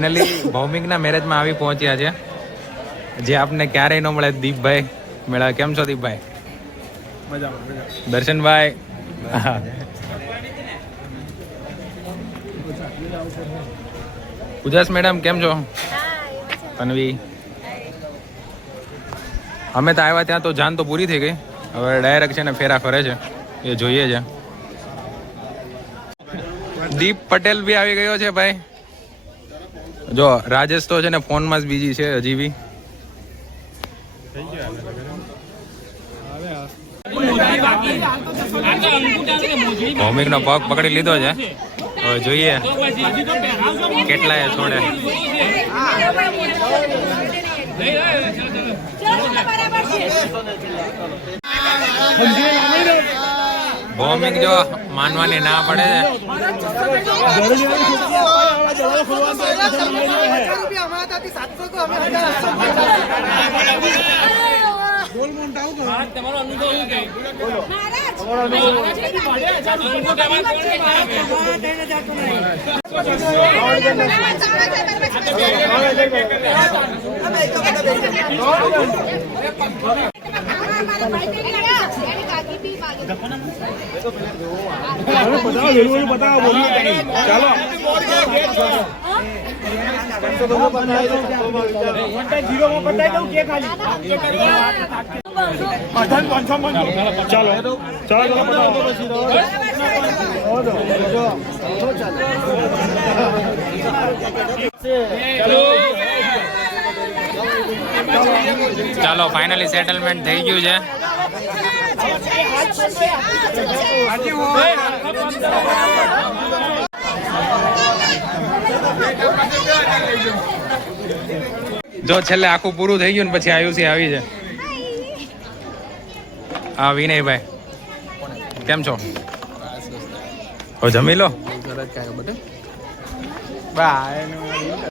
Finally ભૌમિકના મેરેજમાં આવી પહોંચ્યા છે, જે આપને ક્યારેય ન મળે. દીપભાઈ મેળા, કેમ છો દીપભાઈ? દર્શનભાઈ, ઉજાસ મેડમ કેમ છો? તન્વી, અમે તો આવ્યા ત્યાં તો જાન તો પૂરી થઈ ગઈ. હવે ડાયરેક્ટ છે ને ફેરા ફરે છે, એ જોઈએ છે. દીપ પટેલ બી આવી ગયો છે ભાઈ. જો રાજેશ તો છે ને ફોનમાં જ બીજી છે હજી બી. ભૌમિક નો પગ પકડી લીધો છે, હવે જોઈએ કેટલાય છોડે. ભૌમિક જો માનવાની ના પડે ચાલો ફાઇનલી સેટલમેન્ટ થઈ ગયું છે. જો છેલ્લે આખું પૂરું થઈ ગયું ને પછી આયુષી આવી છે. હા વિનયભાઈ કેમ છો? જમી લો.